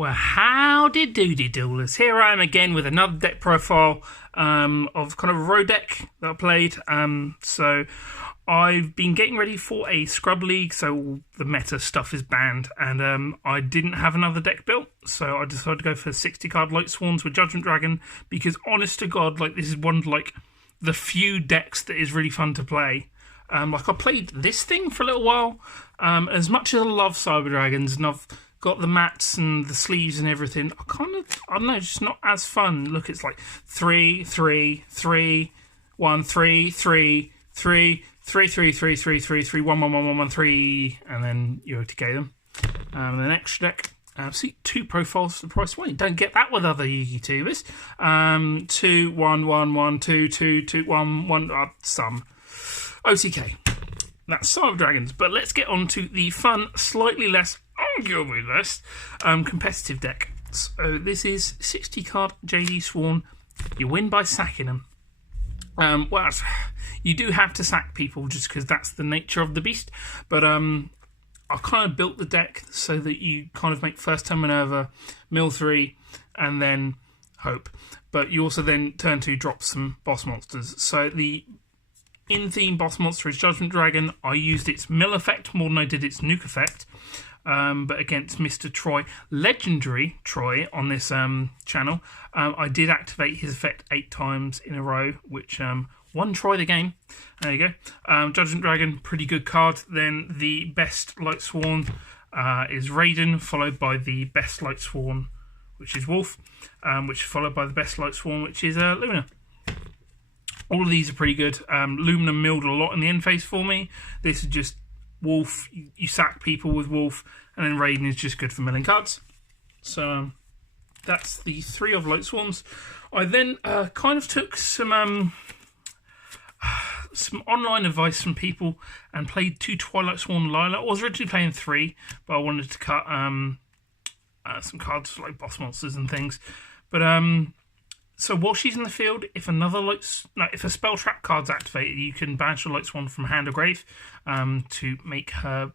Well, howdy doody doodlers. Here I am again with another deck profile of kind of a row deck that I played. So I've been getting ready for a scrub league, so the meta stuff is banned, and I didn't have another deck built, so I decided to go for 60 card Lightsworns with Judgment Dragon, because honest to God, like, this is one of like the few decks that is really fun to play. Like, I played this thing for a little while. As much as I love Cyber Dragons and I've got the mats and the sleeves and everything, I don't know, just not as fun. Look, it's like 3, 3, 3, 1, 3, 3, 3, 3, 3, 3, 3, 3, 3, 1, 1, 1, 1, 1, 3, and then you OTK them. The next deck, see, 2 profiles for the price of 1. You don't get that with other Yu-Gi-Oh! TVs. 2, 1, 1, 1, 2, 2, 2, 1, 1, some. OTK. That's Cyber Dragons. But let's get on to the fun, slightly less, arguably less, competitive deck. So this is 60 card JD Sworn. You win by sacking them. Well, you do have to sack people just because that's the nature of the beast. But I kind of built the deck so that you kind of make first turn Minerva, mill 3, and then hope. But you also then turn 2, drop some boss monsters. So the in-theme boss monster is Judgment Dragon. I used its mill effect more than I did its nuke effect. But against Mr. Troy, Legendary Troy, on this channel, I did activate his effect 8 times in a row, which won Troy the game. There you go. Judgment Dragon, pretty good card. Then the best Lightsworn is Raiden, followed by the best Lightsworn, which is Wolf, which is followed by the best Lightsworn, which is Luna. All of these are pretty good. Lumina milled a lot in the end phase for me. This is just Wolf. You sack people with Wolf, and then Raiden is just good for milling cards. So that's the 3 of Lightsworns. I then kind of took some online advice from people and played 2 Twilightsworn Lila. I was originally playing 3, but I wanted to cut some cards for like boss monsters and things. But so while she's in the field, if if a spell trap card's activated, you can banish a Lightsworn from hand or grave to make her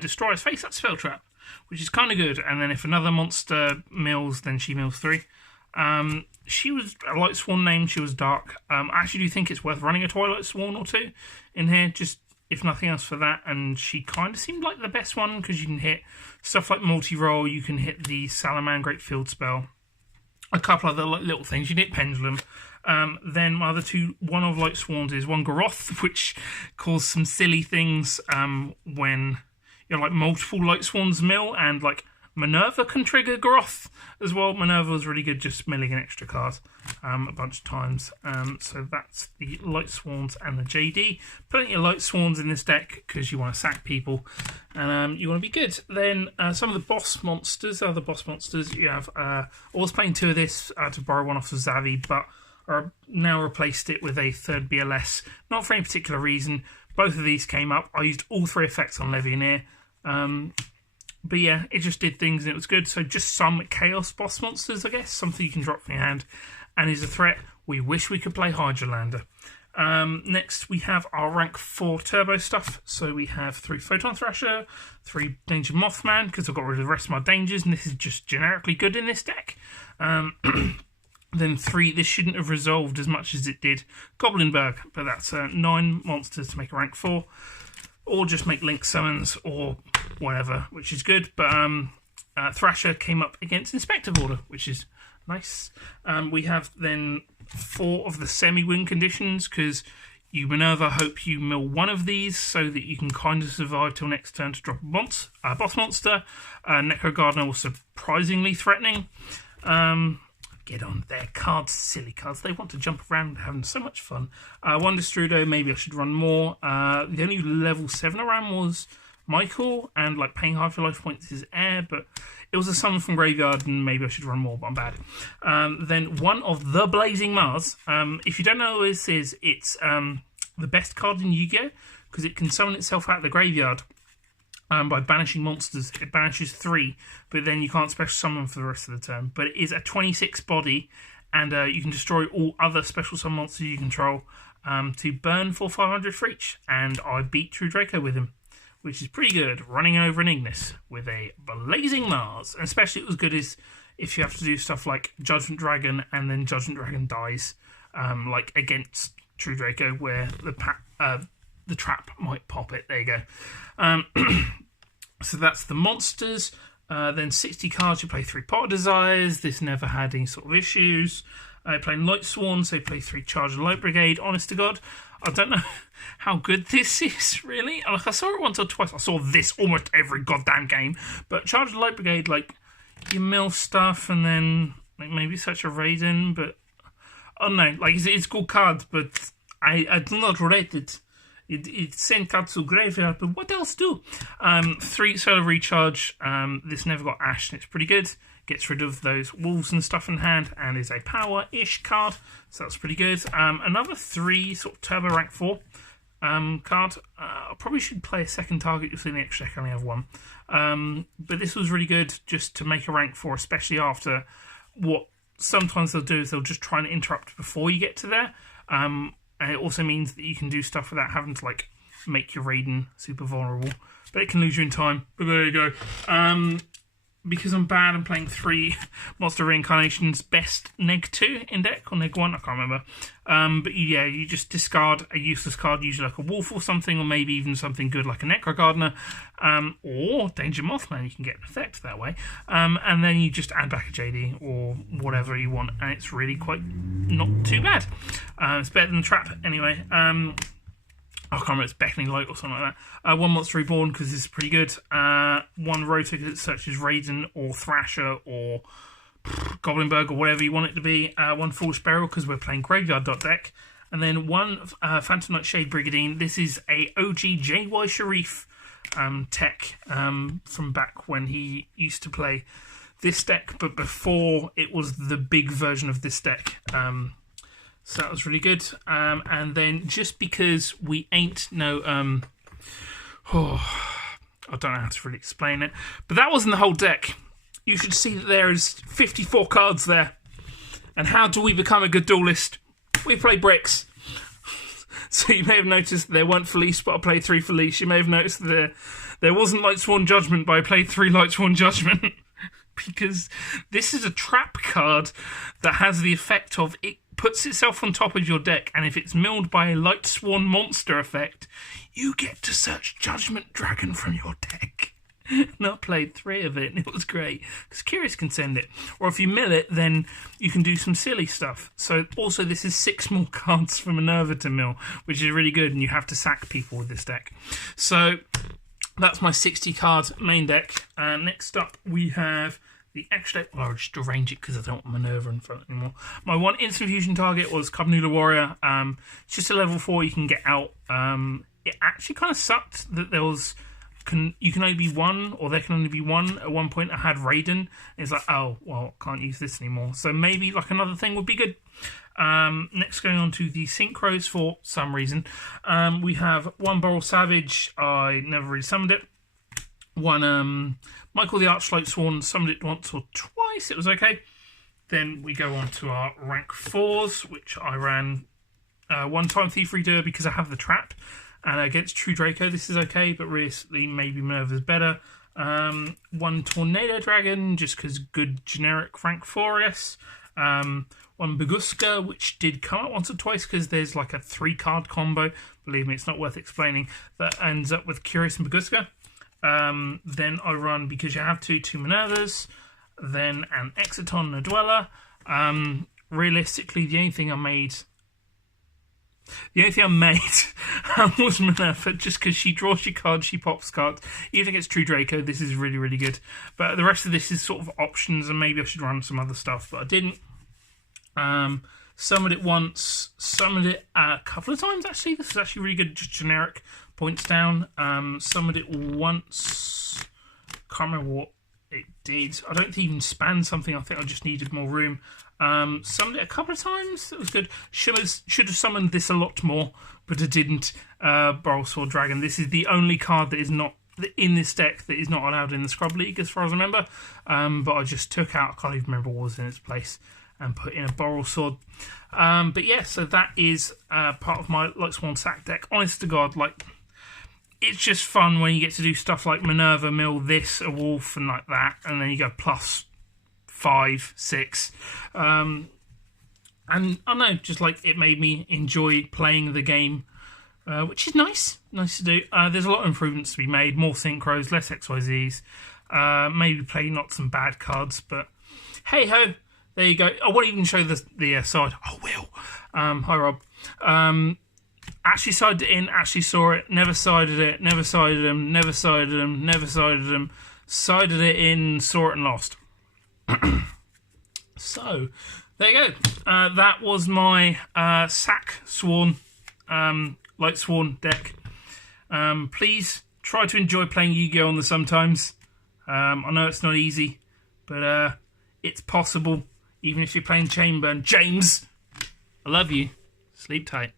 destroy a face that spell trap, which is kind of good. And then if another monster mills, then she mills 3. She was a Lightsworn name. She was dark. I actually do think it's worth running a Twilightsworn or 2 in here, just if nothing else for that. And she kind of seemed like the best one because you can hit stuff like multi-roll. You can hit the Salamangreat field spell. A couple other little things. You can hit Pendulum. Then my other 2, one of Lightsworns is one Garoth, which caused some silly things when you know, like multiple Lightsworns mill, and like Minerva can trigger Garoth as well. Minerva was really good just milling an extra card a bunch of times. So that's the Lightsworns and the JD. Plenty of Lightsworns in this deck because you want to sack people and you want to be good. Then some of the boss monsters, other boss monsters, you have, I was playing 2 of this to borrow one off of Zavi, but I now replaced it with a 3rd BLS, not for any particular reason. Both of these came up. I used all 3 effects on Levianeer. But yeah, it just did things and it was good. So just some Chaos boss monsters, I guess. Something you can drop from your hand. And is a threat. We wish we could play Hydralander. Next, we have our rank 4 turbo stuff. So we have 3 Photon Thrasher, 3 Danger Mothman, because I've got rid of the rest of my dangers, and this is just generically good in this deck. Then 3, this shouldn't have resolved as much as it did, Goblinberg, but that's 9 monsters to make a rank 4. Or just make Link Summons, or whatever, which is good. But Thrasher came up against Inspective Order, which is nice. We have then 4 of the semi-win conditions, because you Minerva hope you mill 1 of these so that you can kind of survive till next turn to drop a boss monster. Necro Gardener was surprisingly threatening. Get on their cards, silly cards. They want to jump around, having so much fun. One Destrudo, maybe I should run more. The only level 7 around was Michael, and like paying half your life points is Air, but it was a summon from Graveyard, and maybe I should run more, but I'm bad. Then one of the Blazing Mars. If you don't know what this is, it's the best card in Yu-Gi-Oh! Because it can summon itself out of the graveyard. By banishing monsters. It banishes 3, but then you can't special summon for the rest of the turn. But it is a 26 body, and you can destroy all other special summon monsters you control to burn for 500 for each. And I beat True Draco with him, which is pretty good, running over an Ignis with a Blazing Mars. And especially it was good is if you have to do stuff like Judgment Dragon and then Judgment Dragon dies, like against True Draco, where the trap might pop it. There you go. So that's the monsters. Then 60 cards, you play 3 Pot Desires. This never had any sort of issues. Playing Lightsworn, so you play 3 Charge of Light Brigade. Honest to God, I don't know how good this is, really. Like, I saw it once or twice. I saw this almost every goddamn game. But Charge of Light Brigade, like, you mill stuff and then like maybe such a Raiden, but I don't know. Like, it's cool cards, but I do not rate it. It's sent cards to graveyard, but what else do? 3 Solar Recharge. This never got ashed, and it's pretty good. Gets rid of those wolves and stuff in hand, and is a power-ish card, so that's pretty good. Another 3 sort of Turbo Rank 4 card. I probably should play a second target. You'll see in the extra deck I only have 1. But this was really good just to make a rank 4, especially after what sometimes they'll do is they'll just try and interrupt before you get to there. And it also means that you can do stuff without having to like make your Raiden super vulnerable. But it can lose you in time. But there you go. Because I'm bad, I'm playing 3 Monster Reincarnations, best neg 2 in deck, or neg 1, I can't remember. But yeah, you just discard a useless card, usually like a Wolf or something, or maybe even something good like a Necro Gardener, or Danger Mothman, you can get an effect that way. And then you just add back a JD, or whatever you want, and it's really quite not too bad. It's better than Trap, anyway. I can't remember, it's Beckoning Light or something like that. 1 Monster Reborn, because this is pretty good. 1 Rotor, because it searches Raiden or Thrasher or Goblinberg or whatever you want it to be. 1 Foolish Burial, because we're playing Graveyard deck. And then 1 Phantom Knight Shade Brigadine. This is a OG JY Sharif tech from back when he used to play this deck, but before it was the big version of this deck. So that was really good. And then just because we ain't no... I don't know how to really explain it. But that wasn't the whole deck. You should see that there is 54 cards there. And how do we become a good duelist? We play bricks. So you may have noticed there weren't Felice, but I played 3 Felice. You may have noticed that there wasn't Lightsworn Judgment, but I played 3 Lightsworn Judgment. Because this is a trap card that has the effect of it puts itself on top of your deck, and if it's milled by a Lightsworn monster effect, you get to search Judgment Dragon from your deck. And I played 3 of it, and it was great, because Curious can send it. Or if you mill it, then you can do some silly stuff. So also this is 6 more cards for Minerva to mill, which is really good, and you have to sack people with this deck. So that's my 60 card main deck. Next up we have the extra deck. Well, I'll just arrange it because I don't want Minerva in front anymore. My 1 instant fusion target was Cabanula Warrior. It's just a level 4 you can get out. It actually kind of sucked that there was... you can only be 1, or there can only be 1. At one point I had Raiden. It's like, oh, well, can't use this anymore. So maybe like another thing would be good. Next, going on to the Synchros for some reason. We have 1 Boral Savage. I never really summoned it. 1 Michael the Lightsworn, summoned it once or twice. It was okay. Then we go on to our rank 4s, which I ran 1 time Thief Reader because I have the trap. And against True Draco, this is okay, but realistically, maybe Minerva's better. 1 Tornado Dragon, just because good generic rank 4, I guess. 1 Baguska, which did come out once or twice because there's like a 3-card combo. Believe me, it's not worth explaining. That ends up with Curious and Baguska. Then I run, because you have to, 2 Minervas. Then an Exiton and a Dweller. Realistically, the only thing I made was Minerva, just because she draws your cards, she pops cards. Even against True Draco, this is really, really good. But the rest of this is sort of options, and maybe I should run some other stuff, but I didn't. Summoned it once, summoned it a couple of times, actually. This is actually really good, just generic points down. Summoned it once. Can't remember what it did. I don't think it even spanned something. I think I just needed more room. Summoned it a couple of times. It was good. Should have summoned this a lot more, but I didn't. Boral Sword Dragon. This is the only card that is not in this deck that is not allowed in the Scrub League, as far as I remember. But I just took out, I can't even remember what was in its place, and put in a Boral Sword. But yeah, so that is part of my Lightsworn sack deck. Honest to God, like, it's just fun when you get to do stuff like Minerva mill this, a wolf, and like that, and then you go +5, 6. And I don't know, just like it made me enjoy playing the game, which is nice to do. There's a lot of improvements to be made, more synchros, less XYZs, maybe play not some bad cards, but hey ho, there you go. I won't even show the side. I will. Hi Rob. Actually sided it in, actually saw it, never sided it, never sided him, never sided him, never sided him, sided it in, saw it and lost. So, there you go. That was my Lightsworn deck. Please try to enjoy playing Yu-Gi-Oh! On the sometimes. I know it's not easy, but it's possible, even if you're playing Chamber. And James, I love you. Sleep tight.